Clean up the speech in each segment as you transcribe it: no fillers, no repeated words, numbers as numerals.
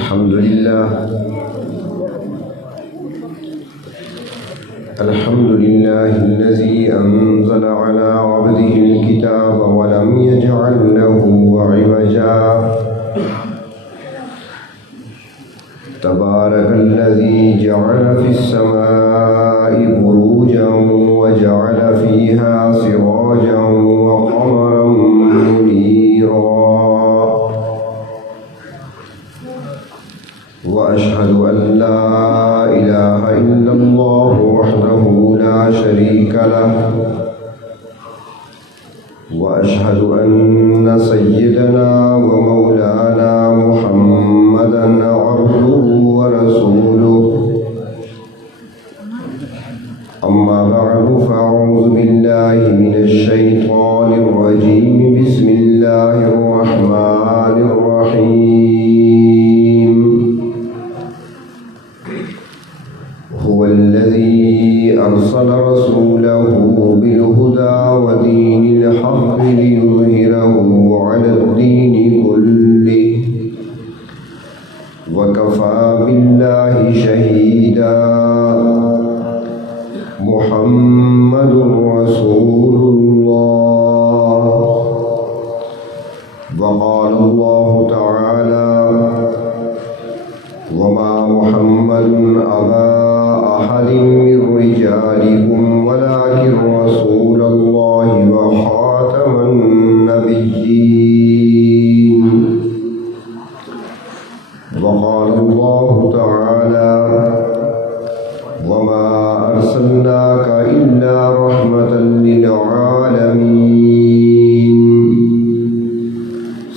الحمد لله الذي أنزل على عبده الكتاب ولم يجعل له عوجا تبارك الذي جعل في السماء بروجا وجعل فيها سراجا وقمرا منيرا وأشهد أن لا إله إلا الله وحده لا شريك له وأشهد أن سيدنا ومولانا محمدا عبده ورسوله أما بعد فأعوذ بالله من الشيطان الرجيم بسم الله الرحمن الرحيم هو الذي أرسل رسوله بالهدى ودين الحق ليظهره على الدين كله وكفى بالله شهيدا محمد رسول الله وقال الله تعالى وما محمد أبا أحد من رجالكم ولكن رسول الله وخاتم النبيين وقال الله تعالى وما أرسلناك إلا رحمة للعالمين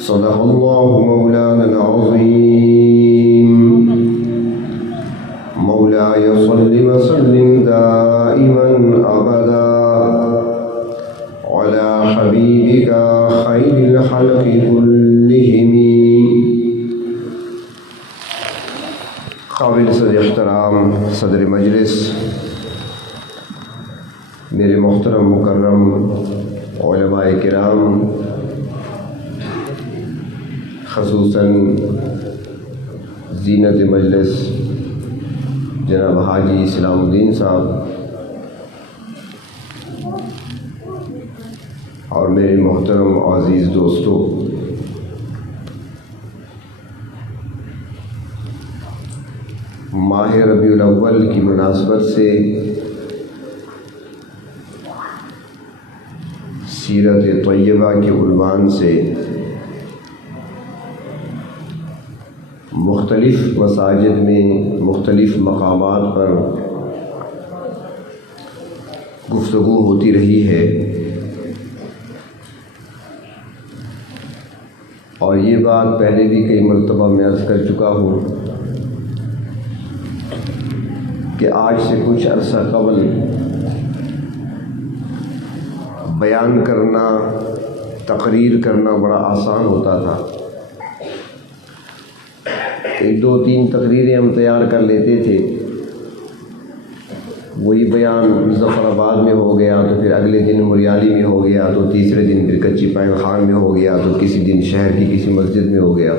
صدق الله مولانا العظيم مولاي صل وسلم دائما أبدا على حبيبك خير الخلق كلهم. قابل صدر احترام صدر مجلس، میرے محترم مکرم علماء کرام، خصوصاً زینت مجلس جناب حاجی اسلام الدین صاحب اور میرے محترم عزیز دوستو، ماہ ربیع الاول کی مناسبت سے سیرت طیبہ کے عنوان سے مختلف مساجد میں مختلف مقامات پر گفتگو ہوتی رہی ہے، اور یہ بات پہلے بھی کئی مرتبہ میں عرض کر چکا ہوں کہ آج سے کچھ عرصہ قبل بیان کرنا، تقریر کرنا بڑا آسان ہوتا تھا. ایک دو تین تقریریں ہم تیار کر لیتے تھے، وہی بیان مظفر آباد میں ہو گیا تو پھر اگلے دن مریالی میں ہو گیا تو تیسرے دن پھر کچی پائن خان میں ہو گیا تو کسی دن شہر کی کسی مسجد میں ہو گیا.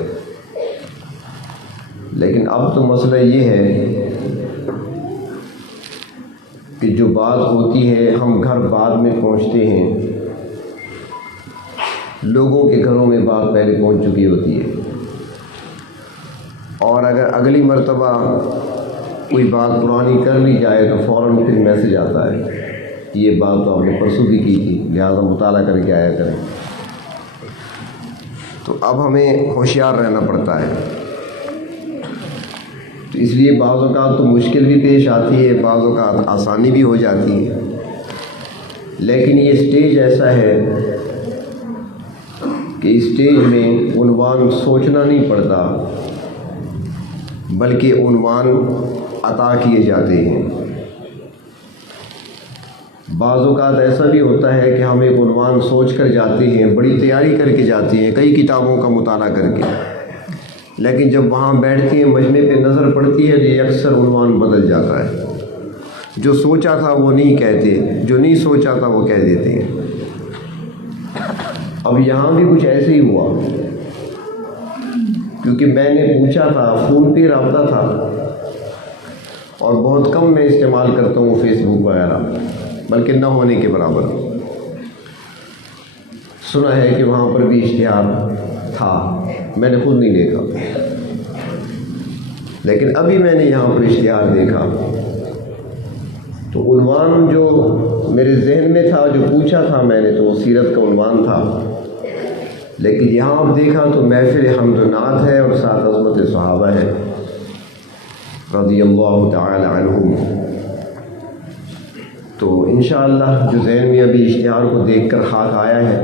لیکن اب تو مسئلہ یہ ہے کہ جو بات ہوتی ہے ہم گھر بعد میں پہنچتے ہیں، لوگوں کے گھروں میں بات پہلے پہنچ چکی ہوتی ہے، اور اگر اگلی مرتبہ کوئی بات پرانی کر لی جائے تو فوراً پھر میسج آتا ہے یہ بات تو آپ نے پرسوں بھی کی تھی، لہٰذا مطالعہ کر کے آیا کریں. تو اب ہمیں ہوشیار رہنا پڑتا ہے. تو اس لیے بعض اوقات تو مشکل بھی پیش آتی ہے، بعض اوقات آسانی بھی ہو جاتی ہے. لیکن یہ اسٹیج ایسا ہے کہ اسٹیج میں عنوان سوچنا نہیں پڑتا، بلکہ عنوان عطا کیے جاتے ہیں. بعض اوقات ایسا بھی ہوتا ہے کہ ہم ایک عنوان سوچ کر جاتے ہیں، بڑی تیاری کر کے جاتے ہیں، کئی کتابوں کا مطالعہ کر کے، لیکن جب وہاں بیٹھتے ہیں مجمع پہ نظر پڑتی ہے تو یہ اکثر عنوان بدل جاتا ہے. جو سوچا تھا وہ نہیں کہتے، جو نہیں سوچا تھا وہ کہہ دیتے ہیں. اب یہاں بھی کچھ ایسے ہی ہوا کیونکہ میں نے پوچھا تھا، فون پہ رابطہ تھا، اور بہت کم میں استعمال کرتا ہوں فیس بک وغیرہ، بلکہ نہ ہونے کے برابر۔ سنا ہے کہ وہاں پر بھی اشتہار تھا، میں نے خود نہیں دیکھا، لیکن ابھی میں نے یہاں پر اشتہار دیکھا تو عنوان جو میرے ذہن میں تھا، جو پوچھا تھا میں نے، تو وہ سیرت کا عنوان تھا، لیکن یہاں اب دیکھا تو محفل حمد و نعت ہے اور ساتھ عظمت صحابہ ہے رضی اللہ تعالی عنہم۔ تو انشاءاللہ جو ذہن میں ابھی اشتہار کو دیکھ کر خاک آیا ہے،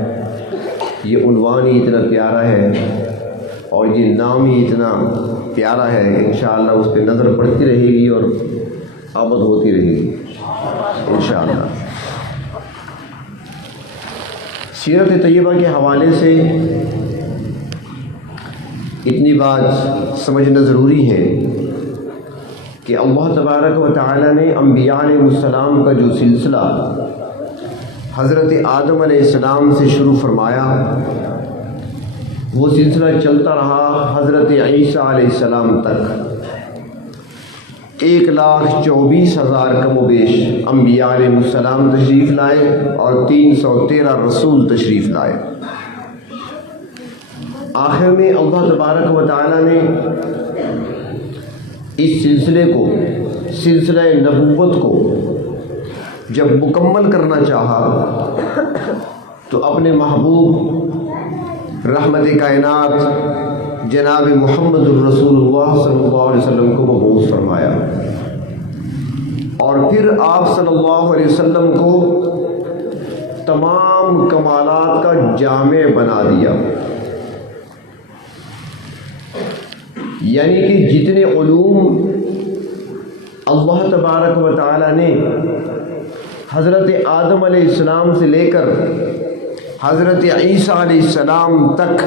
یہ عنوان ہی اتنا پیارا ہے اور یہ نام ہی اتنا پیارا ہے، انشاءاللہ اس پہ نظر پڑتی رہے گی اور آمد ہوتی رہے گی انشاءاللہ۔ سیرت طیبہ کے حوالے سے اتنی بات سمجھنا ضروری ہے کہ اللہ تبارک و تعالی نے انبیاء علیہ السلام کا جو سلسلہ حضرت آدم علیہ السلام سے شروع فرمایا، وہ سلسلہ چلتا رہا حضرت عیسیٰ علیہ السلام تک۔ 1,24,000 کم و بیش انبیاء علیہ السلام تشریف لائے اور 313 رسول تشریف لائے۔ آخر میں اللہ تبارک و تعالی نے اس سلسلے کو، سلسلہ نبوت کو جب مکمل کرنا چاہا تو اپنے محبوب رحمت کائنات جناب محمد الرسول اللہ صلی اللہ علیہ وسلم کو مبعوث فرمایا، اور پھر آپ صلی اللہ علیہ وسلم کو تمام کمالات کا جامع بنا دیا، یعنی کہ جتنے علوم اللہ تبارک و تعالی نے حضرت آدم علیہ السلام سے لے کر حضرت عیسیٰ علیہ السلام تک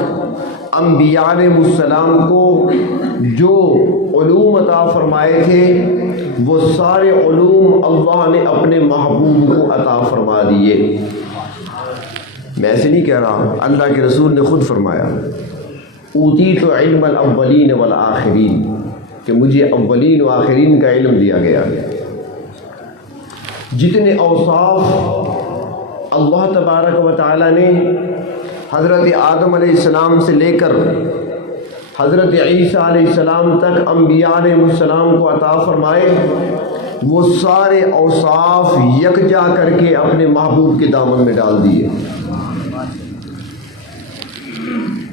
انبیاء علیہ السلام کو جو علوم عطا فرمائے تھے، وہ سارے علوم اللہ نے اپنے محبوب کو عطا فرما دیے۔ میں ایسے نہیں کہہ رہا، اللہ کے رسول نے خود فرمایا اوتیت علم الاولین والآخرین، کہ مجھے اولین و آخرین کا علم دیا گیا ہے۔ جتنے اوصاف اللہ تبارک و تعالی نے حضرت آدم علیہ السلام سے لے کر حضرت عیسیٰ علیہ السلام تک انبیاء علیہ السلام کو عطا فرمائے، وہ سارے اوصاف یکجا کر کے اپنے محبوب کے دامن میں ڈال دیے۔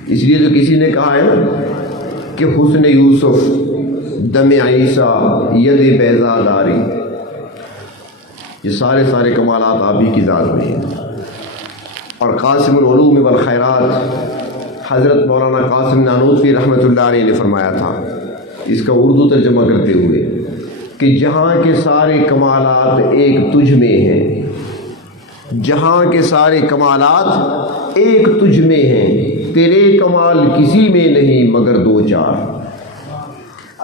اس لیے تو کسی نے کہا ہے نا کہ حسن یوسف دم عیسیٰ ید بیضا داری، یہ سارے کمالات آپ ہی کی ذات میں ہیں۔ اور قاسم العلوم والخیرات حضرت مولانا قاسم نانوتوی رحمۃ اللہ علیہ نے فرمایا تھا، اس کا اردو ترجمہ کرتے ہوئے، کہ جہاں کے سارے کمالات ایک تجھ میں ہیں، جہاں کے سارے کمالات ایک تجھ میں ہیں، تیرے کمال کسی میں نہیں مگر دو چار۔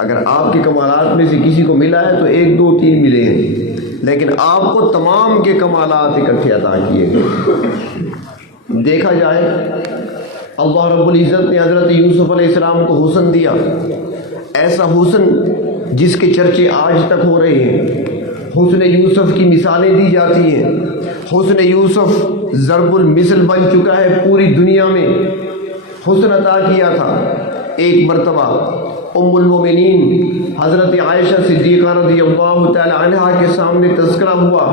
اگر آپ کے کمالات میں سے کسی کو ملا ہے تو 1 2 3 ملے ہیں، لیکن آپ کو تمام کے کمالات اکٹھے عطا کیے گئے۔ دیکھا جائے اللہ رب العزت نے حضرت یوسف علیہ السلام کو حسن دیا، ایسا حسن جس کے چرچے آج تک ہو رہے ہیں۔ حسن یوسف کی مثالیں دی جاتی ہیں، حسن یوسف ضرب المثل بن چکا ہے پوری دنیا میں۔ حسن عطا کیا تھا ایک مرتبہ ام المومنین حضرت عائشہ صدیقہ رضی اللہ تعالی عنہا کے سامنے تذکرہ ہوا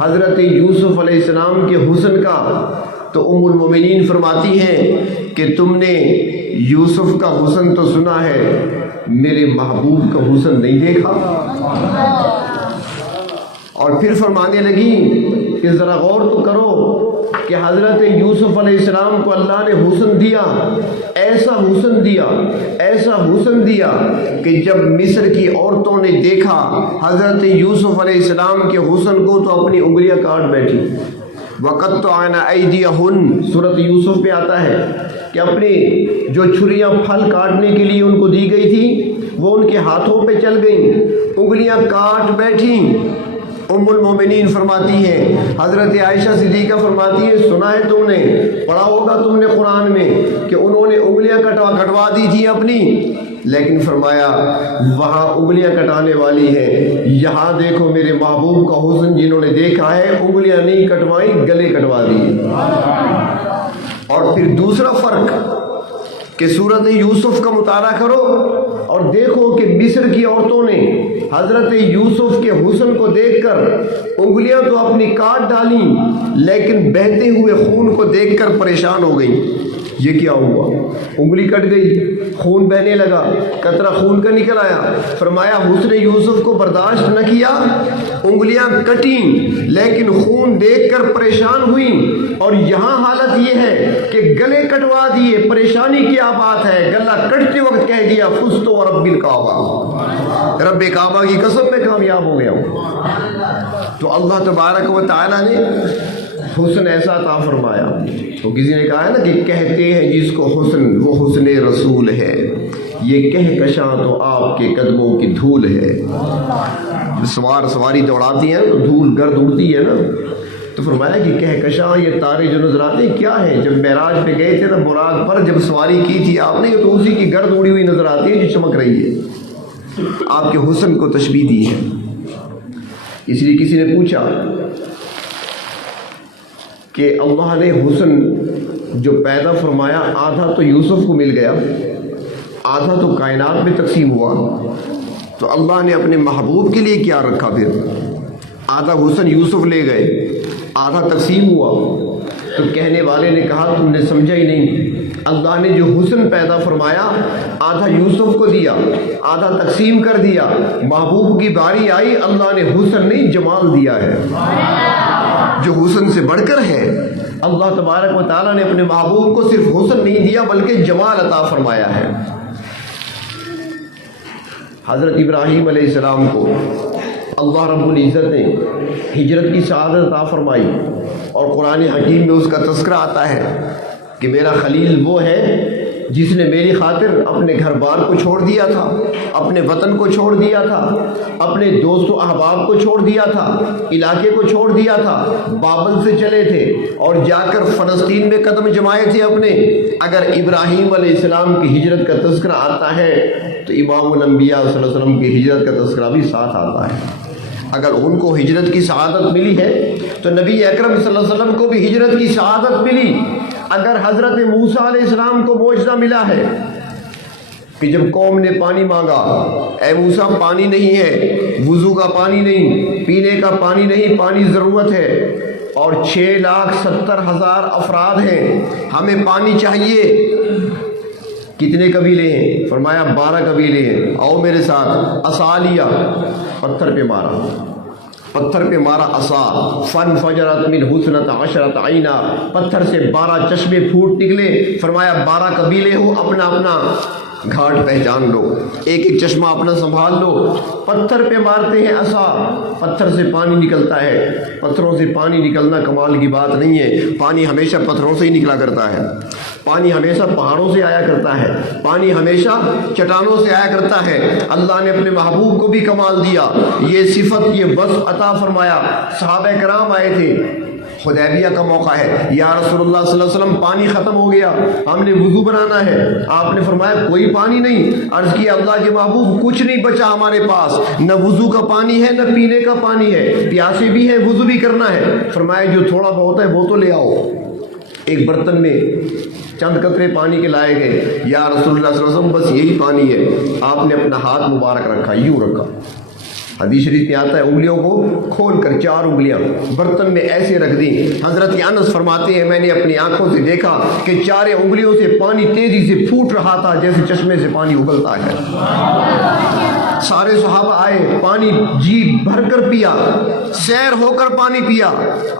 حضرت یوسف علیہ السلام کے حسن کا، تو ام المومنین فرماتی ہیں کہ تم نے یوسف کا حسن تو سنا ہے، میرے محبوب کا حسن نہیں دیکھا۔ اور پھر فرمانے لگی کہ ذرا غور تو کرو کہ حضرت یوسف علیہ السلام کو اللہ نے حسن دیا، ایسا حسن دیا، ایسا حسن دیا کہ جب مصر کی عورتوں نے دیکھا حضرت یوسف علیہ السلام کے حسن کو تو اپنی انگلیاں کاٹ بیٹھی۔ وَقَطَّعْنَ أَيْدِيَهُنَّ سورۃ یوسف پہ آتا ہے کہ اپنی جو چھریاں پھل کاٹنے کے لیے ان کو دی گئی تھی وہ ان کے ہاتھوں پہ چل گئیں، انگلیاں کاٹ بیٹھیں۔ ام المومنین فرماتی ہیں، حضرت عائشہ صدیقہ فرماتی ہیں، سنا ہے تم نے، پڑھا ہوگا تم نے قرآن میں کہ انہوں نے انگلیاں کٹوا دی تھی اپنی، لیکن فرمایا وہاں انگلیاں کٹانے والی ہیں، یہاں دیکھو میرے محبوب کا حسن جنہوں نے دیکھا ہے، انگلیاں نہیں کٹوائیں، گلے کٹوا دیے۔ اور پھر دوسرا فرق کہ سورت یوسف کا مطالعہ کرو اور دیکھو کہ مصر کی عورتوں نے حضرت یوسف کے حسن کو دیکھ کر انگلیاں تو اپنی کاٹ ڈالیں، لیکن بہتے ہوئے خون کو دیکھ کر پریشان ہو گئیں۔ یہ کیا ہوا؟ انگلی کٹ گئی، خون بہنے لگا، قطرہ خون کا نکل آیا۔ فرمایا حسن یوسف کو برداشت نہ کیا، انگلیاں کٹیں لیکن خون دیکھ کر پریشان ہوئیں، اور یہاں حالت یہ ہے کہ گلے کٹوا دیے۔ پریشانی کیا بات ہے، گلا کٹتے وقت کہہ دیا فزت ورب الکعبہ، رب کعبہ کی قسم میں کامیاب ہو گیا ہوں۔ تو اللہ تبارک و تعالیٰ نے حسن ایسا عطا فرمایا۔ تو کسی نے کہا ہے نا کہ کہتے ہیں جس کو حسن وہ حسن رسول ہے، یہ کہکشاں تو آپ کے قدموں کی دھول ہے۔ سواری دوڑاتی ہیں تو دھول گرد اڑتی ہے نا، تو فرمایا کہ کہکشاں یہ تارے جو نظر آتے ہیں کیا ہیں؟ جب معراج پہ گئے تھے نا براق پر، جب سواری کی تھی آپ نے، تو اسی کی گرد اڑی ہوئی نظر آتی ہے جو چمک رہی ہے۔ آپ کے حسن کو تشبیہ دی ہے۔ اس لیے کسی نے پوچھا کہ اللہ نے حسن جو پیدا فرمایا آدھا تو یوسف کو مل گیا، آدھا تو کائنات میں تقسیم ہوا، تو اللہ نے اپنے محبوب کے لیے کیا رکھا؟ پھر آدھا حسن یوسف لے گئے، آدھا تقسیم ہوا۔ تو کہنے والے نے کہا تم نے سمجھا ہی نہیں، اللہ نے جو حسن پیدا فرمایا آدھا یوسف کو دیا، آدھا تقسیم کر دیا، محبوب کی باری آئی، اللہ نے حسن نہیں جمال دیا ہے، جو حسن سے بڑھ کر ہے۔ اللہ تبارک و تعالیٰ نے اپنے محبوب کو صرف حسن نہیں دیا بلکہ جمال عطا فرمایا ہے۔ حضرت ابراہیم علیہ السلام کو اللہ رب العزت نے ہجرت کی سعادت عطا فرمائی، اور قرآن حکیم میں اس کا تذکرہ آتا ہے کہ میرا خلیل وہ ہے جس نے میری خاطر اپنے گھر بار کو چھوڑ دیا تھا، اپنے وطن کو چھوڑ دیا تھا، اپنے دوست و احباب کو چھوڑ دیا تھا، علاقے کو چھوڑ دیا تھا، بابل سے چلے تھے اور جا کر فلسطین میں قدم جمائے تھے اپنے۔ اگر ابراہیم علیہ السلام کی ہجرت کا تذکرہ آتا ہے تو امام الانبیاء صلی اللہ علیہ وسلم کی ہجرت کا تذکرہ بھی ساتھ آتا ہے۔ اگر ان کو ہجرت کی سعادت ملی ہے تو نبی اکرم صلی اللہ علیہ وسلم کو بھی ہجرت کی سعادت ملی۔ اگر حضرت موسیٰ علیہ السلام کو معجزہ ملا ہے کہ جب قوم نے پانی مانگا، اے موسیٰ پانی نہیں ہے، وضو کا پانی نہیں، پینے کا پانی نہیں، پانی ضرورت ہے، اور 6,70,000 افراد ہیں، ہمیں پانی چاہیے۔ کتنے قبیلے ہیں؟ فرمایا 12 قبیلے ہیں، آؤ میرے ساتھ۔ عصا لیا، پتھر پہ مارا، پتھر پہ مارا عصا، فانفجرت من اثنتا عشرۃ عینا، پتھر سے 12 چشمے پھوٹ نکلے۔ فرمایا 12 قبیلے ہو، اپنا اپنا گھاٹ پہچان لو، ایک ایک چشمہ اپنا سنبھال لو۔ پتھر پہ مارتے ہیں عصا، پتھر سے پانی نکلتا ہے۔ پتھروں سے پانی نکلنا کمال کی بات نہیں ہے، پانی ہمیشہ پتھروں سے ہی نکلا کرتا ہے، پانی ہمیشہ پہاڑوں سے آیا کرتا ہے، پانی ہمیشہ چٹانوں سے آیا کرتا ہے۔ اللہ نے اپنے محبوب کو بھی کمال دیا، یہ صفت، یہ وصف عطا فرمایا۔ صحابہ کرام آئے تھے، حدیبیہ کا موقع ہے، یا رسول اللہ صلی اللہ علیہ وسلم پانی ختم ہو گیا، ہم نے وضو بنانا ہے۔ آپ نے فرمایا کوئی پانی نہیں۔ عرض کیا اللہ کے محبوب کچھ نہیں بچا ہمارے پاس، نہ وضو کا پانی ہے نہ پینے کا پانی ہے، پیاسے بھی ہیں، وضو بھی کرنا ہے۔ فرمایا جو تھوڑا بہت ہے وہ تو لے آؤ۔ ایک برتن میں چند قطرے پانی کے لائے گئے، یا رسول اللہ صلی اللہ علیہ وسلم بس یہی پانی ہے۔ آپ نے اپنا ہاتھ مبارک رکھا، یوں رکھا، حدیث شریف میں آتا ہے انگلیوں کو کھول کر 4 انگلیاں برتن میں ایسے رکھ دیں۔ حضرت انس فرماتے ہیں میں نے اپنی آنکھوں سے دیکھا کہ 4 انگلیوں سے پانی تیزی سے پھوٹ رہا تھا جیسے چشمے سے پانی ابلتا ہے۔ سارے صحابہ آئے، پانی جی بھر کر پیا، سیر ہو کر پانی پیا۔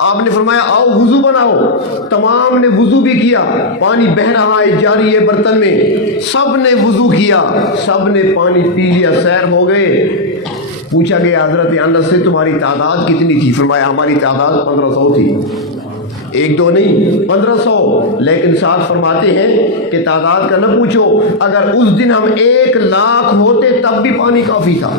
آپ نے فرمایا آؤ وضو بناؤ، تمام نے وضو بھی کیا، پانی بہ رہا ہے جاری ہے برتن میں، سب نے وضو کیا، سب نے پانی پی لیا، سیر ہو گئے۔ پوچھا گیا حضرت انس سے تمہاری تعداد کتنی تھی؟ فرمایا ہماری تعداد 1500 تھی، 1-2 نہیں 1500۔ لیکن ساتھ فرماتے ہیں کہ تعداد کا نہ پوچھو، اگر اس دن ہم 1 لاکھ ہوتے تب بھی پانی کافی تھا۔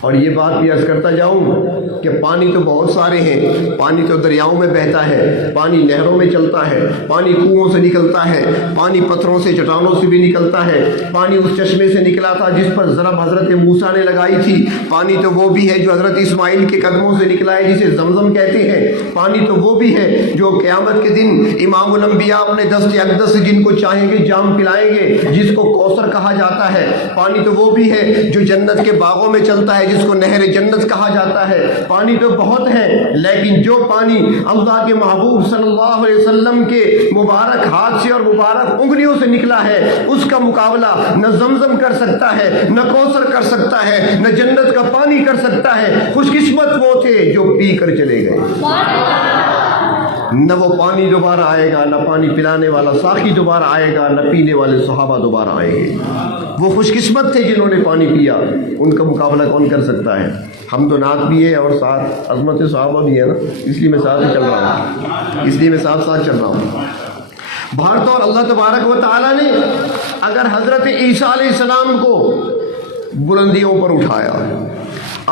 اور یہ بات بھی عرض کرتا جاؤں کہ پانی تو بہت سارے ہیں، پانی تو دریاؤں میں بہتا ہے، پانی نہروں میں چلتا ہے، پانی کنووں سے نکلتا ہے، پانی پتھروں سے چٹانوں سے بھی نکلتا ہے، پانی اس چشمے سے نکلا تھا جس پر ضرب حضرت موسیٰ نے لگائی تھی، پانی تو وہ بھی ہے جو حضرت اسماعیل کے قدموں سے نکلا ہے جسے زمزم کہتے ہیں، پانی تو وہ بھی ہے جو قیامت کے دن امام الانبیاء اپنے دست اقدس سے جن کو چاہیں گے جام پلائیں گے، جس کو کوثر کہا جاتا ہے، پانی تو وہ بھی ہے جو جنت کے باغوں میں چلتا ہے جس کو نہر جنت کہا جاتا ہے، پانی تو بہت ہے، لیکن جو پانی اللہ کے محبوب صلی اللہ علیہ وسلم کے مبارک ہاتھ سے اور مبارک انگلیوں سے نکلا ہے اس کا مقابلہ نہ زمزم کر سکتا ہے، نہ کوثر کر سکتا ہے، نہ جنت کا پانی کر سکتا ہے۔ خوش قسمت وہ تھے جو پی کر چلے گئے، نہ وہ پانی دوبارہ آئے گا، نہ پانی پلانے والا ساقی دوبارہ آئے گا، نہ پینے والے صحابہ دوبارہ آئیں گے۔ وہ خوش قسمت تھے جنہوں نے پانی پیا، ان کا مقابلہ کون کر سکتا ہے؟ ہم تو نعت بھی ہے اور ساتھ عظمت صحابہ بھی ہے نا، اس لیے میں ساتھ ہی چل رہا ہوں، اس لیے میں ساتھ ساتھ چل رہا ہوں۔ بہر طور اللہ تبارک و تعالیٰ نے اگر حضرت عیسیٰ علیہ السلام کو بلندیوں پر اٹھایا،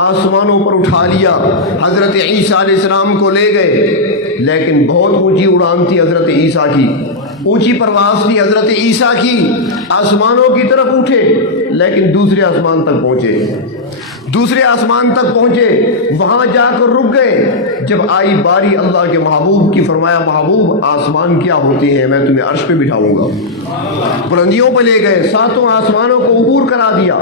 آسمانوں پر اٹھا لیا، حضرت عیسیٰ علیہ السلام کو لے گئے، لیکن بہت اونچی اڑان تھی حضرت عیسیٰ کی، اونچی پرواز تھی حضرت عیسیٰ کی، آسمانوں کی طرف اٹھے لیکن دوسرے آسمان تک پہنچے، دوسرے آسمان تک پہنچے، وہاں جا کر رک گئے۔ جب آئی باری اللہ کے محبوب کی، فرمایا محبوب آسمان کیا ہوتے ہیں، میں تمہیں عرش پہ بٹھاؤں گا۔ بلندیوں پہ لے گئے، ساتوں آسمانوں کو عبور کرا دیا،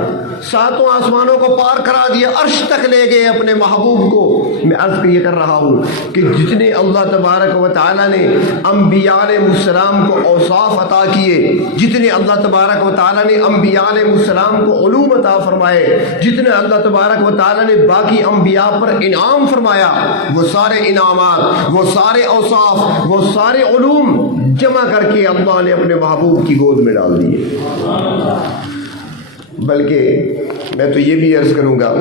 ساتوں آسمانوں کو پار کرا دیا، عرش تک لے گئے اپنے محبوب کو۔ میں عرض یہ کر رہا ہوں کہ جتنے اللہ تبارک و تعالیٰ نے انبیاء علیہ السلام کو اوصاف عطا کیے، جتنے اللہ تبارک و تعالیٰ نے انبیاء علیہ السلام کو علوم عطا فرمائے، جتنے اللہ تبارک و تعالیٰ نے باقی انبیاء پر انعام فرمایا، وہ سارے انعامات، وہ سارے اوصاف، وہ سارے علوم جمع کر کے اللہ نے اپنے محبوب کی گود میں ڈال دیے۔ بلکہ میں تو یہ بھی عرض کروں گا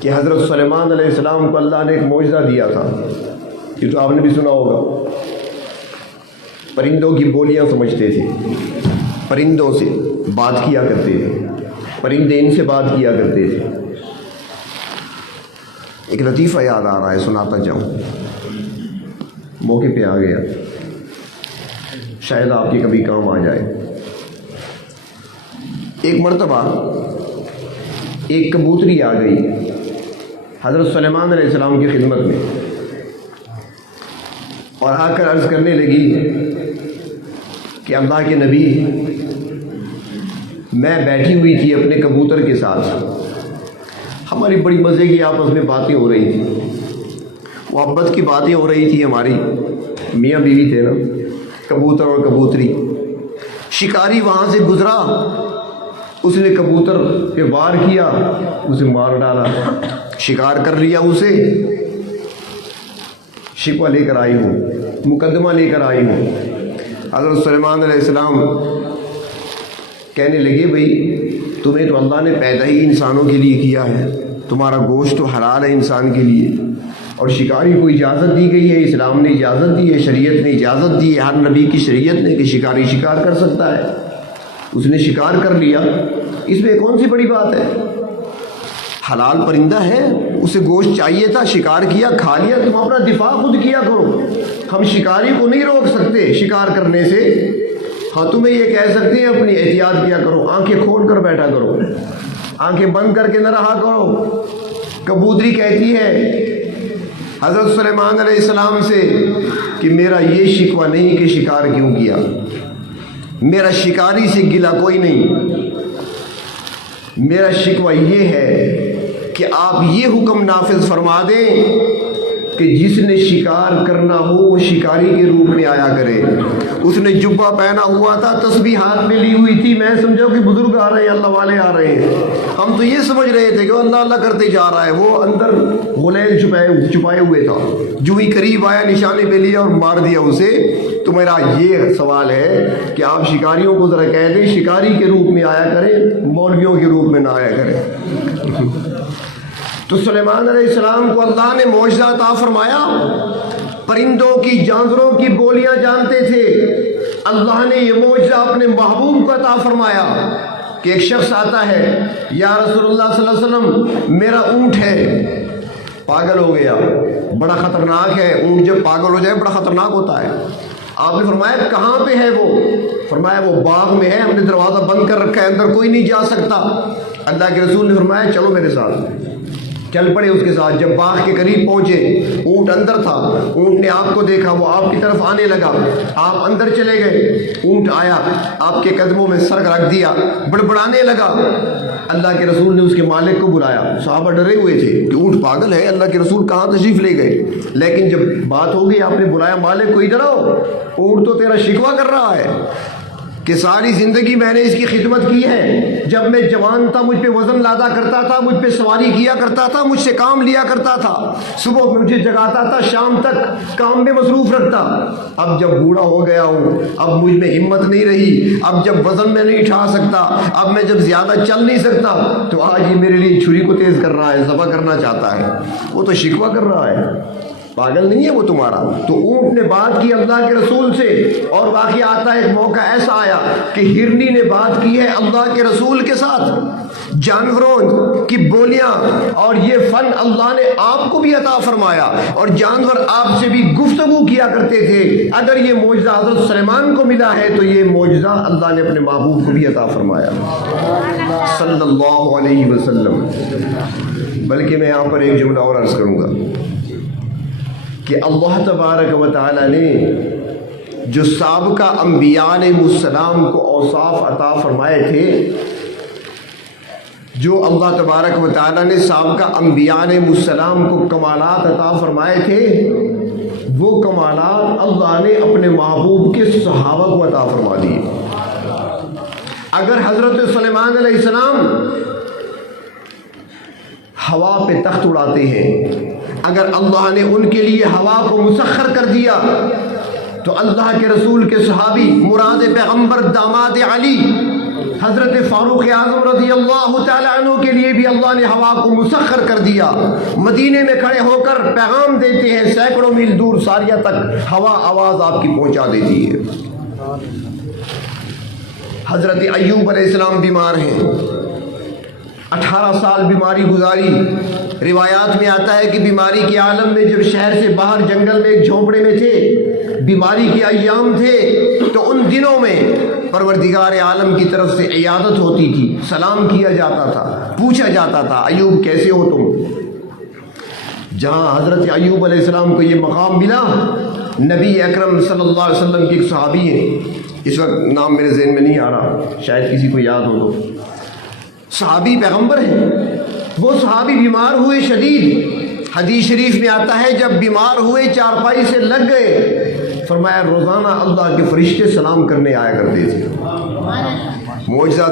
کہ حضرت سلیمان علیہ السلام کو اللہ نے ایک معجزہ دیا تھا، یہ تو آپ نے بھی سنا ہوگا۔ پرندوں کی بولیاں سمجھتے تھے، پرندوں سے بات کیا کرتے تھے، پرندے ان سے بات کیا کرتے تھے۔ ایک لطیفہ یاد آ رہا ہے، سناتا جاؤں، موقع پہ آ گیا، شاید آپ کے کبھی کام آ جائے۔ ایک مرتبہ ایک کبوتری آ گئی حضرت سلیمان علیہ السلام کی خدمت میں، اور آ کر عرض کرنے لگی کہ اللہ کے نبی، میں بیٹھی ہوئی تھی اپنے کبوتر کے ساتھ، ہماری بڑی مزے کی آپس میں باتیں ہو رہی تھیں، محبت کی باتیں ہو رہی تھی ہماری، میاں بیوی تھے نا، کبوتر اور کبوتری۔ شکاری وہاں سے گزرا، اس نے کبوتر پہ وار کیا، اسے مار ڈالا، شکار کر لیا اسے۔ شکوہ لے کر آئی ہوں، مقدمہ لے کر آئی ہوں۔ حضرت سلیمان علیہ السلام کہنے لگے بھئی تمہیں تو اللہ نے پیدا ہی انسانوں کے لیے کیا ہے، تمہارا گوشت تو حلال ہے انسان کے لیے، اور شکاری کو اجازت دی گئی ہے، اسلام نے اجازت دی ہے، شریعت نے اجازت دی ہے، ہر نبی کی شریعت نے کہ شکاری شکار کر سکتا ہے۔ اس نے شکار کر لیا، اس میں کون سی بڑی بات ہے؟ حلال پرندہ ہے، اسے گوشت چاہیے تھا، شکار کیا، کھا لیا، تم اپنا دفاع خود کیا کرو، ہم شکاری کو نہیں روک سکتے شکار کرنے سے۔ ہاں تمہیں یہ کہہ سکتے ہیں اپنی احتیاط کیا کرو، آنکھیں کھول کر بیٹھا کرو، آنکھیں بند کر کے نہ رہا کرو۔ کبوتری کہتی ہے حضرت سلیمان علیہ السلام سے کہ میرا یہ شکوہ نہیں کہ شکار کیوں کیا، میرا شکاری سے گلہ کوئی نہیں، میرا شکوہ یہ ہے کہ آپ یہ حکم نافذ فرما دیں کہ جس نے شکار کرنا ہو وہ شکاری کے روپ میں آیا کرے۔ اس نے جبہ پہنا ہوا تھا، تسبیح ہاتھ میں لی ہوئی تھی، میں سمجھا کہ بزرگ آ رہے ہیں، اللہ والے آ رہے ہیں، ہم تو یہ سمجھ رہے تھے کہ وہ اللہ اللہ کرتے جا رہا ہے، وہ اندر غلیل چھپائے ہوئے تھا، جو ہی قریب آیا نشانے پہ لیا اور مار دیا اسے۔ تو میرا یہ سوال ہے کہ آپ شکاریوں کو ذرا کہہ دیں شکاری کے روپ میں آیا کریں، مولویوں کے روپ میں نہ آیا کریں۔ تو سلیمان علیہ السلام کو اللہ نے معجزہ عطا فرمایا، پرندوں کی، جانوروں کی بولیاں جانتے تھے، اللہ نے یہ معجزہ اپنے محبوب کو عطا فرمایا۔ کہ ایک شخص آتا ہے، یا رسول اللہ صلی اللہ علیہ وسلم میرا اونٹ ہے پاگل ہو گیا، بڑا خطرناک ہے، اونٹ جب پاگل ہو جائے بڑا خطرناک ہوتا ہے۔ آپ نے فرمایا کہاں پہ ہے وہ؟ فرمایا وہ باغ میں ہے، ہم نے دروازہ بند کر رکھا ہے، اندر کوئی نہیں جا سکتا۔ اللہ کے رسول نے فرمایا چلو میرے ساتھ، چل پڑے اس کے ساتھ۔ جب باغ کے قریب پہنچے، اونٹ اندر تھا، اونٹ نے آپ کو دیکھا، وہ آپ کی طرف آنے لگا، آپ اندر چلے گئے، اونٹ آیا آپ کے قدموں میں سر رکھ دیا، بڑبڑانے لگا۔ اللہ کے رسول نے اس کے مالک کو بلایا، صحابہ ڈرے ہوئے تھے کہ اونٹ پاگل ہے، اللہ کے رسول کہاں تشریف لے گئے، لیکن جب بات ہو گئی آپ نے بلایا مالک کو، ادھر آؤ، اونٹ تو تیرا شکوہ کر رہا ہے کہ ساری زندگی میں نے اس کی خدمت کی ہے، جب میں جوان تھا مجھ پہ وزن لادا کرتا تھا، مجھ پہ سواری کیا کرتا تھا، مجھ سے کام لیا کرتا تھا، صبح مجھے جگاتا تھا، شام تک کام میں مصروف رکھتا۔ اب جب بوڑھا ہو گیا ہوں، اب مجھ میں ہمت نہیں رہی، اب جب وزن میں نہیں اٹھا سکتا، اب میں جب زیادہ چل نہیں سکتا، تو آج یہ میرے لیے چھری کو تیز کر رہا ہے، ذبح کرنا چاہتا ہے۔ وہ تو شکوہ کر رہا ہے، پاگل نہیں ہے وہ تمہارا۔ تو اونٹ نے بات کی اللہ کے رسول سے، اور واقعہ آتا ہے ایک موقع ایسا آیا کہ ہرنی نے بات کی ہے اللہ کے رسول کے ساتھ۔ جانوروں کی بولیاں اور یہ فن اللہ نے آپ کو بھی عطا فرمایا، اور جانور آپ سے بھی گفتگو کیا کرتے تھے۔ اگر یہ معجزہ حضرت سلیمان کو ملا ہے تو یہ معجزہ اللہ نے اپنے محبوب کو بھی عطا فرمایا صلی اللہ علیہ وسلم۔ بلکہ میں یہاں پر ایک جملہ اور عرض کروں گا کہ اللہ تبارک و تعالی نے جو سابقہ انبیاء علیہ السلام کو اوصاف عطا فرمائے تھے، جو اللہ تبارک و تعالی نے سابقہ انبیاء علیہ السلام کو کمالات عطا فرمائے تھے، وہ کمالات اللہ نے اپنے محبوب کے صحابہ کو عطا فرما دیے۔ اگر حضرت سلیمان علیہ السلام ہوا پہ تخت اڑاتے ہیں، اگر اللہ نے ان کے لیے ہوا کو مسخر کر دیا، تو اللہ کے رسول کے صحابی مراد پیغمبر داماد علی حضرت فاروق اعظم رضی اللہ تعالیٰ عنہ کے لیے بھی اللہ نے ہوا کو مسخر کر دیا۔ مدینے میں کھڑے ہو کر پیغام دیتے ہیں، سینکڑوں میل دور ساریہ تک ہوا آواز آپ کی پہنچا دیتی ہے۔ حضرت ایوب علیہ السلام بیمار ہیں، 18 سال بیماری گزاری۔ روایات میں آتا ہے کہ بیماری کے عالم میں جب شہر سے باہر جنگل میں ایک جھونپڑے میں تھے، بیماری کے ایام تھے، تو ان دنوں میں پروردگار عالم کی طرف سے عیادت ہوتی تھی، سلام کیا جاتا تھا، پوچھا جاتا تھا ایوب کیسے ہو تم۔ جہاں حضرت ایوب علیہ السلام کو یہ مقام ملا، نبی اکرم صلی اللہ علیہ وسلم کی ایک صحابی ہیں، اس وقت نام میرے ذہن میں نہیں آ رہا، شاید کسی کو یاد ہو تو، صحابی پیغمبر ہیں، وہ صحابی بیمار ہوئے شدید۔ حدیث شریف میں آتا ہے جب بیمار ہوئے چارپائی سے لگ گئے، فرمایا روزانہ اللہ کے فرشتے سلام کرنے آیا کرتے تھے۔ معجزہ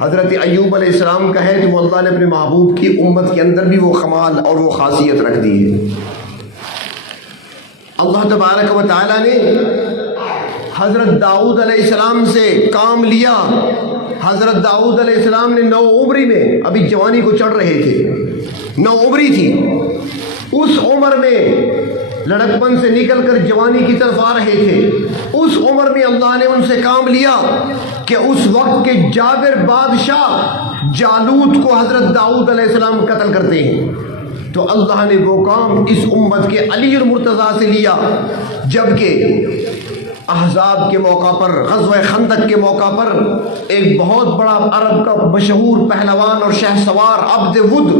حضرت ایوب علیہ السلام کا ہے کہ وہ اللہ نے اپنے محبوب کی امت کے اندر بھی وہ کمال اور وہ خاصیت رکھ دی ہے۔ اللہ تبارک و تعالیٰ نے حضرت داؤد علیہ السلام سے کام لیا۔ حضرت داؤد علیہ السلام نے 9 عمری میں، ابھی جوانی کو چڑھ رہے تھے، 9 عمری تھی، اس عمر میں لڑکپن سے نکل کر جوانی کی طرف آ رہے تھے، اس عمر میں اللہ نے ان سے کام لیا کہ اس وقت کے جابر بادشاہ جالوت کو حضرت داؤد علیہ السلام قتل کرتے ہیں، تو اللہ نے وہ کام اس امت کے علی المرتضیٰ سے لیا۔ جبکہ احزاب کے موقع پر، غزوہ خندق کے موقع پر، ایک بہت بڑا عرب کا مشہور پہلوان اور شہ سوار عبد ود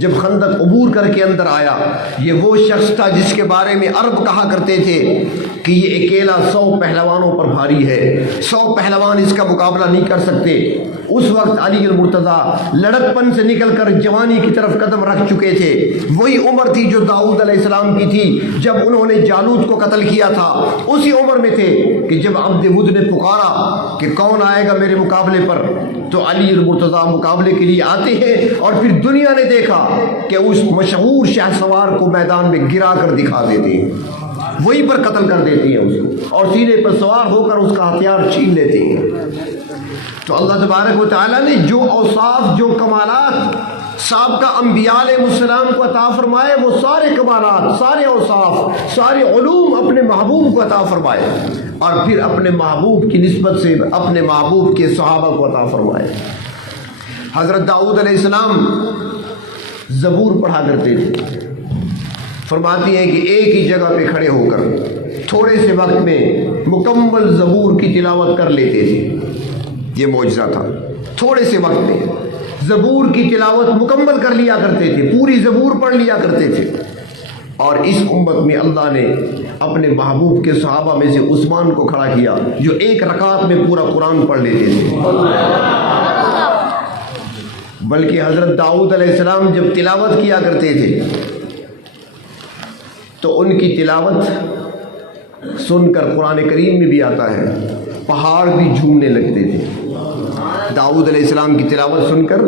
جب خندق عبور کر کے اندر آیا، یہ وہ شخص تھا جس کے بارے میں عرب کہا کرتے تھے کہ یہ اکیلا 100 پہلوانوں پر بھاری ہے، 100 پہلوان اس کا مقابلہ نہیں کر سکتے۔ اس وقت علی المرتضیٰ لڑکپن سے نکل کر جوانی کی طرف قدم رکھ چکے تھے۔ وہی عمر تھی جو داؤد علیہ السلام کی تھی جب انہوں نے جالوت کو قتل کیا تھا، اسی عمر میں تھے کہ جب عبد ود نے پکارا کہ کون آئے گا میرے مقابلے پر، تو علی المرتضیٰ مقابلے کے لیے آتے ہیں، اور پھر دنیا نے دیکھا کہ اس مشہور شہ سوار کو میدان میں گرا کر دکھا دیتے ہیں، وہیں پر قتل کر دیتے ہیں اس کو، اور سینے پر سوار ہو کر اس کا ہتھیار چھین لیتے ہیں۔ تو اللہ تبارک و تعالیٰ نے جو اوصاف، جو کمالات سابقہ انبیاء علیہ السلام کو عطا فرمائے وہ سارے کمالات، سارے اوصاف، سارے علوم اپنے محبوب کو عطا فرمائے، اور پھر اپنے محبوب کی نسبت سے اپنے محبوب کے صحابہ کو عطا فرمائے۔ حضرت داؤد علیہ السلام زبور پڑھا کرتے تھے، فرماتی ہیں کہ ایک ہی جگہ پہ کھڑے ہو کر تھوڑے سے وقت میں مکمل زبور کی تلاوت کر لیتے تھے۔ یہ معجزہ تھا، تھوڑے سے وقت میں زبور کی تلاوت مکمل کر لیا کرتے تھے، پوری زبور پڑھ لیا کرتے تھے۔ اور اس امت میں اللہ نے اپنے محبوب کے صحابہ میں سے عثمان کو کھڑا کیا جو ایک رکعت میں پورا قرآن پڑھ لیتے تھے۔ بلکہ حضرت داؤد علیہ السلام جب تلاوت کیا کرتے تھے تو ان کی تلاوت سن کر قرآن کریم میں بھی آتا ہے پہاڑ بھی جھومنے لگتے تھے۔ داؤد علیہ السلام کی تلاوت سن کر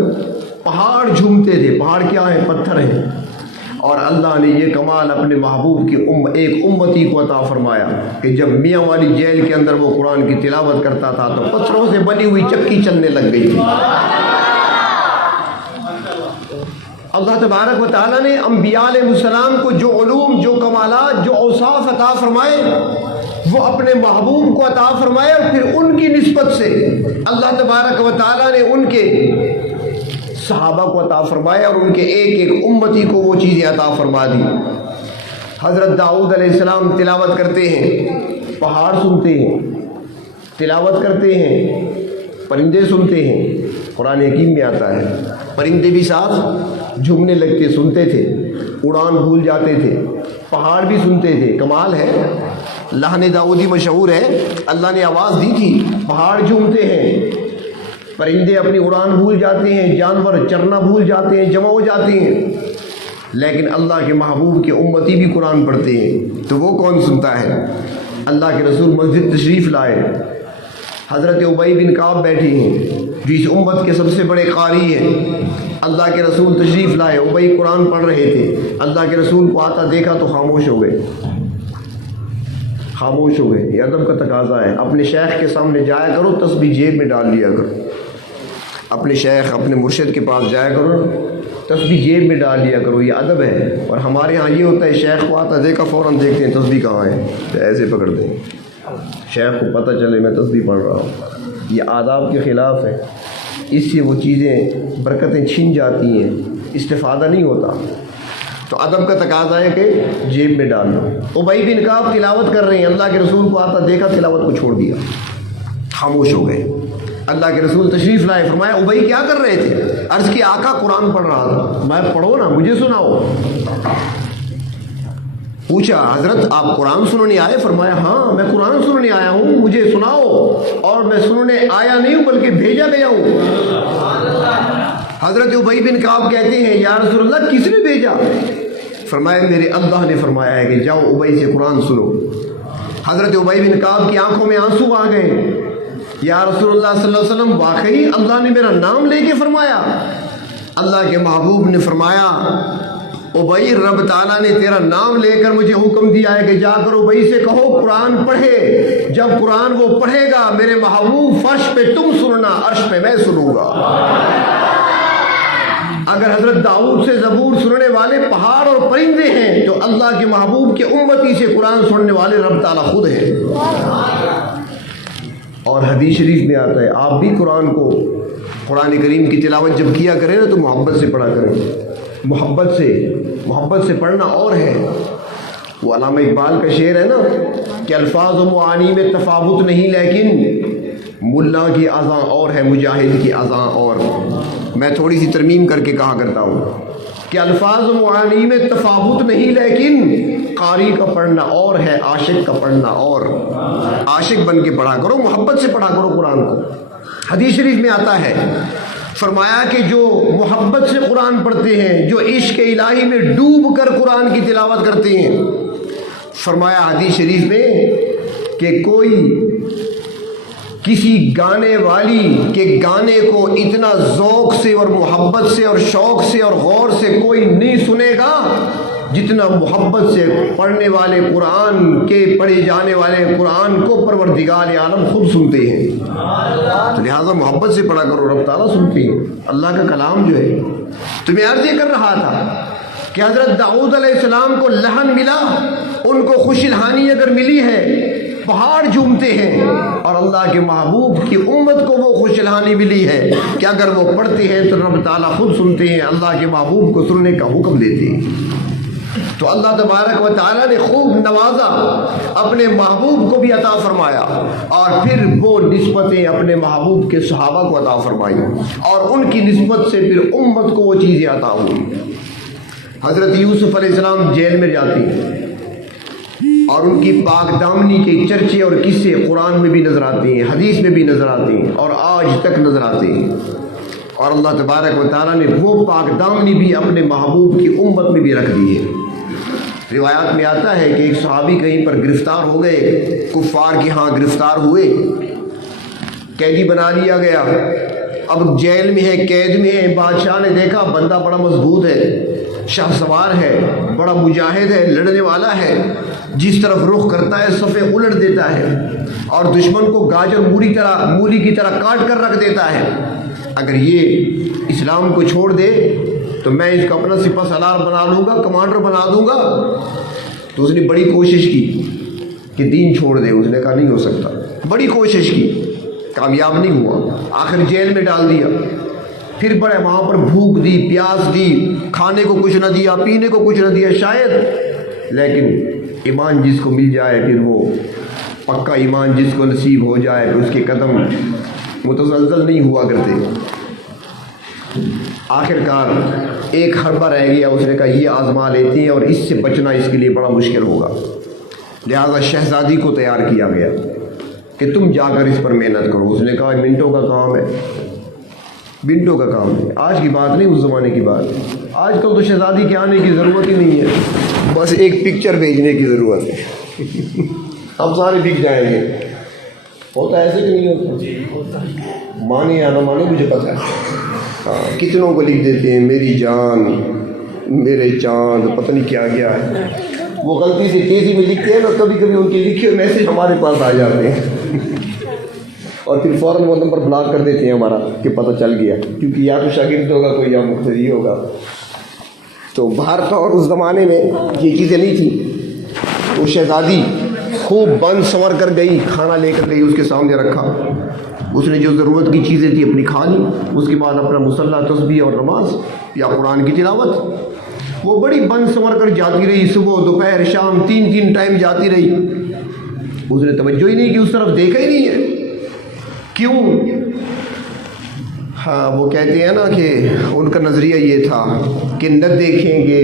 پہاڑ جھومتے تھے۔ پہاڑ کیا ہے؟ پتھر ہیں۔ اور اللہ نے یہ کمال اپنے محبوب کی ایک امتی کو عطا فرمایا کہ جب میاں والی جیل کے اندر وہ قرآن کی تلاوت کرتا تھا تو پتھروں سے بنی ہوئی چکی چلنے لگ گئی تھی۔ اللہ تبارک و تعالیٰ نے انبیاء علیہ السلام کو جو علوم، جو کمالات، جو اوصاف عطا فرمائے وہ اپنے محبوب کو عطا فرمائے، اور پھر ان کی نسبت سے اللہ تبارک و تعالیٰ نے ان کے صحابہ کو عطا فرمایا اور ان کے ایک ایک امتی کو وہ چیزیں عطا فرما دی۔ حضرت داؤد علیہ السلام تلاوت کرتے ہیں، پہاڑ سنتے ہیں، تلاوت کرتے ہیں، پرندے سنتے ہیں۔ قرآن حکیم میں آتا ہے پرندے بھی ساتھ جھومنے لگتے، سنتے تھے، اڑان بھول جاتے تھے، پہاڑ بھی سنتے تھے۔ کمال ہے، لحن داؤدی مشہور ہے، اللہ نے آواز دی تھی، پہاڑ جھومتے ہیں، پرندے اپنی اڑان بھول جاتے ہیں، جانور چرنا بھول جاتے ہیں، جمع ہو جاتے ہیں، لیکن اللہ کے محبوب کے امتی بھی قرآن پڑھتے ہیں تو وہ کون سنتا ہے؟ اللہ کے رسول مسجد تشریف لائے، حضرت ابی بن کعب بیٹھے ہیں جو اس امت کے سب سے بڑے قاری ہیں۔ اللہ کے رسول تشریف لائے، ابی قرآن پڑھ رہے تھے، اللہ کے رسول کو آتا دیکھا تو خاموش ہو گئے، خاموش ہو گئے۔ یہ ادب کا تقاضا ہے، اپنے شیخ کے سامنے جایا کرو، تسبیح جیب میں ڈال لیا کرو، اپنے شیخ اپنے مرشد کے پاس جایا کرو، تسبیح جیب میں ڈال لیا کرو، یہ ادب ہے۔ اور ہمارے ہاں یہ ہوتا ہے شیخ کو آتا دیکھا فوراً دیکھتے ہیں تسبیح کہاں ہے، تو ایسے پکڑ دیں، شیخ کو پتہ چلے میں تسبیح پڑھ رہا ہوں۔ یہ آداب کے خلاف ہے، اس سے وہ چیزیں برکتیں چھن جاتی ہیں، استفادہ نہیں ہوتا۔ تو ادب کا تقاضا ہے کہ جیب میں ڈال لو۔ ابی بن کعب تلاوت کر رہے ہیں، اللہ کے رسول کو آتا دیکھا، تلاوت کو چھوڑ دیا، خاموش ہو گئے۔ اللہ کے رسول تشریف لائے، فرمایا ابی کیا کر رہے تھے؟ عرض کی آقا قرآن پڑھ رہا تھا۔ میں پڑھو نا، مجھے سناؤ۔ پوچھا حضرت آپ قرآن سننے آئے؟ فرمایا ہاں میں قرآن سننے آیا ہوں، مجھے سناؤ۔ اور میں سننے آیا نہیں ہوں بلکہ بھیجا گیا ہوں۔ حضرت ابی بن کعب کہتے ہیں یا رسول اللہ کس نے بھیجا؟ فرمایا میرے اللہ نے فرمایا ہے کہ جاؤ ابی سے قرآن سنو۔ حضرت ابی بن کعب کی آنکھوں میں آنسو آ گئے، یا رسول اللہ صلی اللہ علیہ وسلم واقعی اللہ نے میرا نام لے کے فرمایا؟ اللہ کے محبوب نے فرمایا ابی رب تعالیٰ نے تیرا نام لے کر مجھے حکم دیا ہے کہ جا کر ابی سے کہو قرآن پڑھے، جب قرآن وہ پڑھے گا میرے محبوب فرش پہ تم سننا، عرش پہ میں سنوں گا۔ اگر حضرت داؤد سے زبور سننے والے پہاڑ اور پرندے ہیں تو اللہ کے محبوب کے امتی سے قرآن سننے والے رب تعالیٰ خود ہے۔ اور حدیث شریف میں آتا ہے آپ بھی قرآن کو، قرآن کریم کی تلاوت جب کیا کریں نا تو محبت سے پڑھا کریں، محبت سے پڑھنا اور ہے۔ وہ علامہ اقبال کا شعر ہے نا کہ الفاظ و معانی میں تفاوت نہیں لیکن ملا کی اذاں اور ہے مجاہد کی اذاں اور۔ میں تھوڑی سی ترمیم کر کے کہا کرتا ہوں کہ الفاظ و معانی میں تفاوت نہیں لیکن قاری کا پڑھنا اور ہے، عاشق کا پڑھنا اور۔ عاشق بن کے پڑھا کرو، محبت سے پڑھا کرو قرآن کو۔ حدیث شریف میں آتا ہے فرمایا کہ جو محبت سے قرآن پڑھتے ہیں، جو عشق الہی میں ڈوب کر قرآن کی تلاوت کرتے ہیں، فرمایا حدیث شریف میں کہ کوئی کسی گانے والی کے گانے کو اتنا ذوق سے اور محبت سے اور شوق سے اور غور سے کوئی نہیں سنے گا جتنا محبت سے پڑھنے والے قرآن کے پڑھے جانے والے قرآن کو پروردگار عالم خود سنتے ہیں، تو لہٰذا محبت سے پڑھا کرو، رب تعالیٰ سنتے ہیں اللہ کا کلام جو ہے۔ تو میں عرض یہ کر رہا تھا کہ حضرت داؤد علیہ السلام کو لہن ملا، ان کو خوش الحانی اگر ملی ہے، پہاڑ جھومتے ہیں، اور اللہ کے محبوب کی امت کو وہ خوش الحانی ملی ہے کہ اگر وہ پڑھتے ہیں تو رب تعالیٰ خود سنتے ہیں، اللہ کے محبوب کو سننے کا حکم دیتے ہیں۔ تو اللہ تبارک و تعالیٰ نے خوب نوازا، اپنے محبوب کو بھی عطا فرمایا، اور پھر وہ نسبتیں اپنے محبوب کے صحابہ کو عطا فرمائی، اور ان کی نسبت سے پھر امت کو وہ چیزیں عطا ہوئی۔ حضرت یوسف علیہ السلام جیل میں جاتے ہیں، اور ان کی پاک دامنی کے چرچے اور قصے قرآن میں بھی نظر آتے ہیں، حدیث میں بھی نظر آتے ہیں، اور آج تک نظر آتے ہیں۔ اور اللہ تبارک و تعالیٰ نے وہ پاک دامنی بھی اپنے محبوب کی امت میں بھی رکھ دی ہے۔ روایات میں آتا ہے کہ ایک صحابی کہیں پر گرفتار ہو گئے، کفار کے ہاں گرفتار ہوئے، قیدی بنا لیا گیا، اب جیل میں ہے، قید میں ہے۔ بادشاہ نے دیکھا بندہ بڑا مضبوط ہے، شاہ سوار ہے، بڑا مجاہد ہے، لڑنے والا ہے، جس طرف رخ کرتا ہے صفے الٹ دیتا ہے، اور دشمن کو گاجر مولی کی طرح کاٹ کر رکھ دیتا ہے۔ اگر یہ اسلام کو چھوڑ دے تو میں اس کو اپنا سپہ سالار بنا لوں گا، کمانڈر بنا دوں گا۔ تو اس نے بڑی کوشش کی کہ دین چھوڑ دے، اس نے کہا نہیں ہو سکتا، بڑی کوشش کی، کامیاب نہیں ہوا، آخر جیل میں ڈال دیا۔ پھر بڑے وہاں پر بھوک دی، پیاس دی، کھانے کو کچھ نہ دیا، پینے کو کچھ نہ دیا شاید، لیکن ایمان جس کو مل جائے، پھر وہ پکا ایمان جس کو نصیب ہو جائے، پھر اس کے قدم متزلزل نہیں ہوا کرتے۔ آخر کار ایک حربہ رہ گیا، اس نے کہا یہ آزما لیتے ہیں، اور اس سے بچنا اس کے لیے بڑا مشکل ہوگا، لہذا شہزادی کو تیار کیا گیا کہ تم جا کر اس پر محنت کرو۔ اس نے کہا منٹوں کا کام ہے، منٹوں کا کام ہے، آج کی بات نہیں، اس زمانے کی بات ہے۔ آج کل تو شہزادی کے آنے کی ضرورت ہی نہیں ہے، بس ایک پکچر بھیجنے کی ضرورت ہے، ہم سارے بک جائیں گے۔ ہوتا ہے ایسے کہ نہیں ہوتا؟ مانے یا نہ مانے مجھے پتہ ہے، ہاں کتنوں کو لکھ دیتے ہیں میری جان، میرے چاند، پتہ نہیں کیا کیا ہے، وہ غلطی سے تیزی میں لکھتے ہیں نا، کبھی کبھی ان کے لکھے ہوئے میسج ہمارے پاس آ جاتے ہیں، اور پھر فوراً وہ نمبر بلاک کر دیتے ہیں ہمارا کہ پتہ چل گیا، کیونکہ یا تو شاگرد ہوگا کوئی، یا مقتدی ہوگا۔ تو باہر تھا، اور اس زمانے میں یہ چیزیں نہیں تھیں۔ وہ شہزادی خوب بند سنور کر گئی، کھانا لے کر گئی، اس کے سامنے رکھا، اس نے جو ضرورت کی چیزیں تھی اپنی کھا لی، اس کے بعد اپنا مصلی، تسبیح اور نماز یا قرآن کی تلاوت۔ وہ بڑی بند سنور کر جاتی رہی، صبح دوپہر شام 3 ٹائم جاتی رہی، اس نے توجہ ہی نہیں کی، اس طرف دیکھا ہی نہیں ہے۔ کیوں؟ ہاں وہ کہتے ہیں نا کہ ان کا نظریہ یہ تھا کہ نہ دیکھیں گے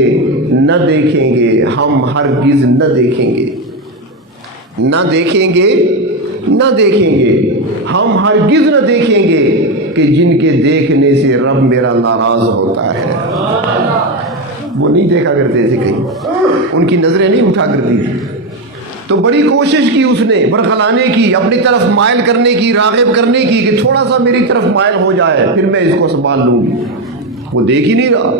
نہ دیکھیں گے، ہم ہرگز نہ دیکھیں گے، نہ دیکھیں گے نہ دیکھیں گے، ہم ہرگز نہ دیکھیں گے کہ جن کے دیکھنے سے رب میرا ناراض ہوتا ہے۔ وہ نہیں دیکھا کرتے تھے، کہیں ان کی نظریں نہیں اٹھا کرتی تھی۔ تو بڑی کوشش کی اس نے برخلانے کی، اپنی طرف مائل کرنے کی، راغب کرنے کی کہ تھوڑا سا میری طرف مائل ہو جائے، پھر میں اس کو سنبھال لوں گی۔ وہ دیکھ ہی نہیں رہا،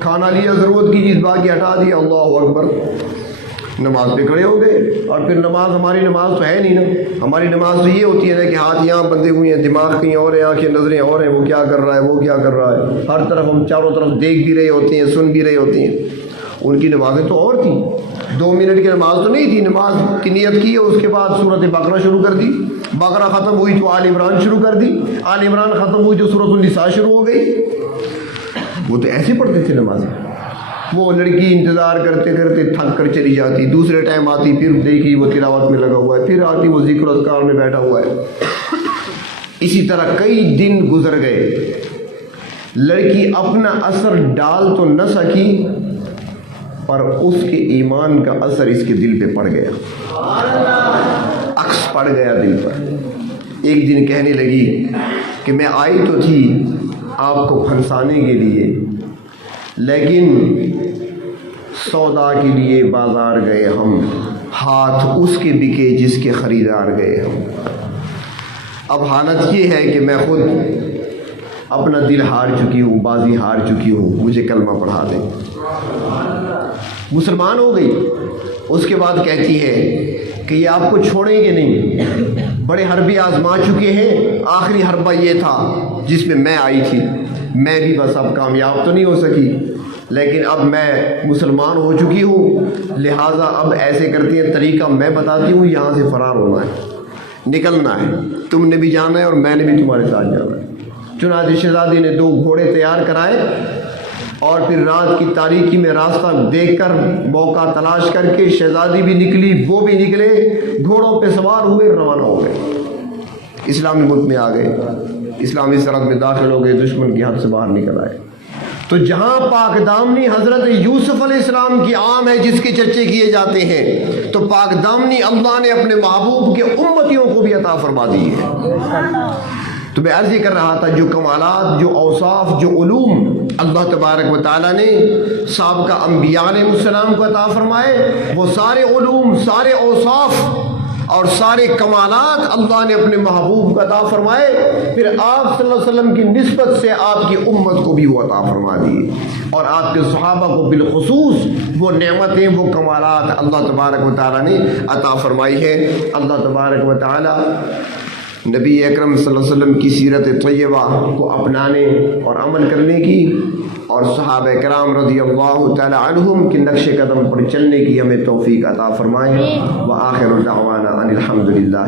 کھانا لیا، ضرورت کی چیز باقی ہٹا دیا، اللہ اکبر، نماز پہ کھڑے ہو گئے۔ اور پھر نماز، ہماری نماز تو ہے نہیں نا، ہماری نماز تو یہ ہوتی ہے نا کہ ہاتھ یہاں بندھے ہوئے ہیں، دماغ کہیں اور ہے، آنکھیں نظریں اور ہیں، وہ کیا کر رہا ہے، وہ کیا کر رہا ہے، ہر طرف ہم چاروں طرف دیکھ بھی رہے ہوتے ہیں، سن بھی رہے ہوتے ہیں۔ ان کی نمازیں تو اور تھیں، 2 منٹ کی نماز تو نہیں تھی، نماز کی نیت کی اور اس کے بعد سورۃ بقرہ شروع کر دی، بقرہ ختم ہوئی تو آل عمران شروع کر دی، آل عمران ختم ہوئی تو سورۃ النساء شروع ہو گئی۔ وہ تو ایسے پڑھتے تھے نمازیں۔ وہ لڑکی انتظار کرتے کرتے تھک کر چلی جاتی، دوسرے ٹائم آتی، پھر دیکھی وہ تلاوت میں لگا ہوا ہے، پھر آتی وہ ذکر و اذکار میں بیٹھا ہوا ہے۔ اسی طرح کئی دن گزر گئے، لڑکی اپنا اثر ڈال تو نہ سکی، پر اس کے ایمان کا اثر اس کے دل پہ پڑ گیا، عکس پڑ گیا دل پر۔ ایک دن کہنے لگی کہ میں آئی تو تھی آپ کو پھنسانے کے لیے، لیکن سودا کے لیے بازار گئے ہم، ہاتھ اس کے بکے جس کے خریدار گئے ہم۔ اب حالت یہ ہے کہ میں خود اپنا دل ہار چکی ہوں، بازی ہار چکی ہوں، مجھے کلمہ پڑھا دیں۔ مسلمان ہو گئی۔ اس کے بعد کہتی ہے کہ یہ آپ کو چھوڑیں گے نہیں، بڑے حربے آزما چکے ہیں، آخری حربہ یہ تھا جس میں میں آئی تھی، میں بھی بس اب کامیاب تو نہیں ہو سکی، لیکن اب میں مسلمان ہو چکی ہوں، لہٰذا اب ایسے کرتی ہیں، طریقہ میں بتاتی ہوں، یہاں سے فرار ہونا ہے، نکلنا ہے، تم نے بھی جانا ہے اور میں نے بھی تمہارے ساتھ جانا ہے۔ چنانچہ شہزادی نے 2 گھوڑے تیار کرائے اور پھر رات کی تاریکی میں راستہ دیکھ کر، موقع تلاش کر کے شہزادی بھی نکلی، وہ بھی نکلے، گھوڑوں پہ سوار ہوئے، روانہ ہو گئے، اسلامی ملک میں آ گئے، اسلامی سرحد میں داخل ہو گئے، دشمن کی حد سے باہر نکل آئے۔ تو جہاں پاک دامنی حضرت یوسف علیہ السلام کی عام ہے، جس کے چرچے کیے جاتے ہیں، تو پاک دامنی اللہ نے اپنے محبوب کے امتیوں کو بھی عطا فرما دی ہے۔ تو میں عرض یہ کر رہا تھا، جو کمالات، جو اوصاف، جو علوم اللہ تبارک و تعالیٰ نے سابقہ انبیاء علیہ السلام کو عطا فرمائے، وہ سارے علوم، سارے اوصاف اور سارے کمالات اللہ نے اپنے محبوب کو عطا فرمائے، پھر آپ صلی اللہ علیہ وسلم کی نسبت سے آپ کی امت کو بھی وہ عطا فرما دیے، اور آپ کے صحابہ کو بالخصوص وہ نعمتیں، وہ کمالات اللہ تبارک و تعالیٰ نے عطا فرمائی ہے۔ اللہ تبارک و تعالیٰ نبی اکرم صلی اللہ علیہ وسلم کی سیرت طیبہ کو اپنانے اور عمل کرنے کی، اور صحابہ کرام رضی اللہ تعالی عنہم کے نقش قدم پر چلنے کی ہمیں توفیق عطا فرمائے۔ وآخر دعوانا ان الحمد للہ۔